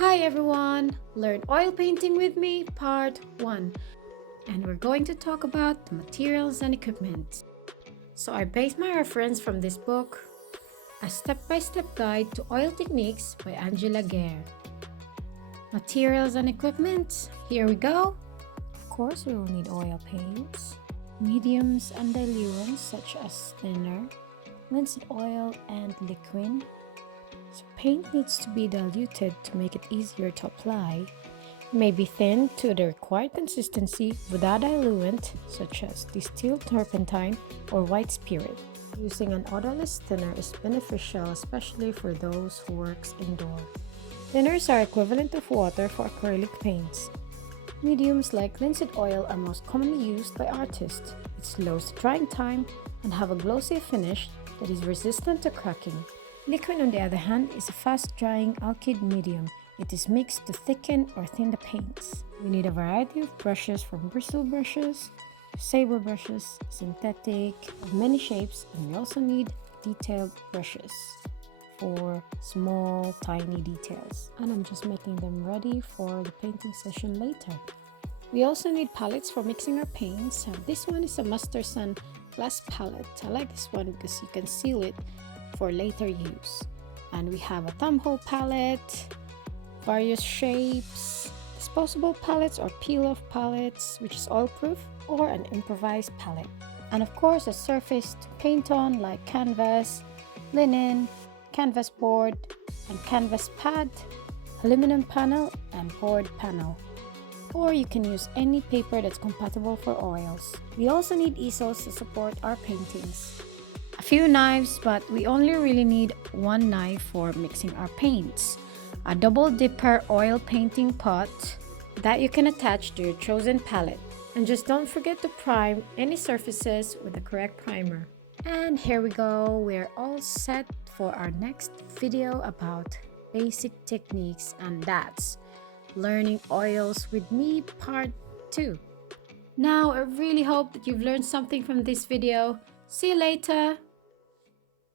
Hi everyone! Learn oil painting with me, part 1. And we're going to talk about the materials and equipment. So I based my reference from this book, A Step-by-Step Guide to Oil Techniques by Angela Gare. Materials and equipment, here we go. Of course, we will need oil paints, mediums and diluents such as thinner, linseed oil, and liquid. So paint needs to be diluted to make it easier to apply. It may be thinned to the required consistency without diluent such as distilled turpentine or white spirit. Using an odorless thinner is beneficial, especially for those who works indoor. Thinners are equivalent of water for acrylic paints. Mediums like linseed oil are most commonly used by artists. It slows the drying time and have a glossy finish that is resistant to cracking. Liquid, on the other hand, is a fast-drying alkyd medium. It is mixed to thicken or thin the paints. We need a variety of brushes, from bristle brushes to saber brushes, synthetic, of many shapes, and we also need detailed brushes for small, tiny details. And I'm just making them ready for the painting session later. We also need palettes for mixing our paints. This one is a Master Sun glass palette. I like this one because you can seal it for later use. And we have a thumbhole palette, various shapes, disposable palettes or peel-off palettes, which is oil-proof, or an improvised palette. And of course, a surface to paint on like canvas, linen, canvas board, and canvas pad, aluminum panel, and board panel. Or you can use any paper that's compatible for oils. We also need easels to support our paintings. A few knives, but we only really need one knife for mixing our paints. A double dipper oil painting pot that you can attach to your chosen palette. And just don't forget to prime any surfaces with the correct primer. And here we go, we're all set for our next video about basic techniques, and that's Learning Oils with Me part 2. Now, I really hope that you've learned something from this video. See you later!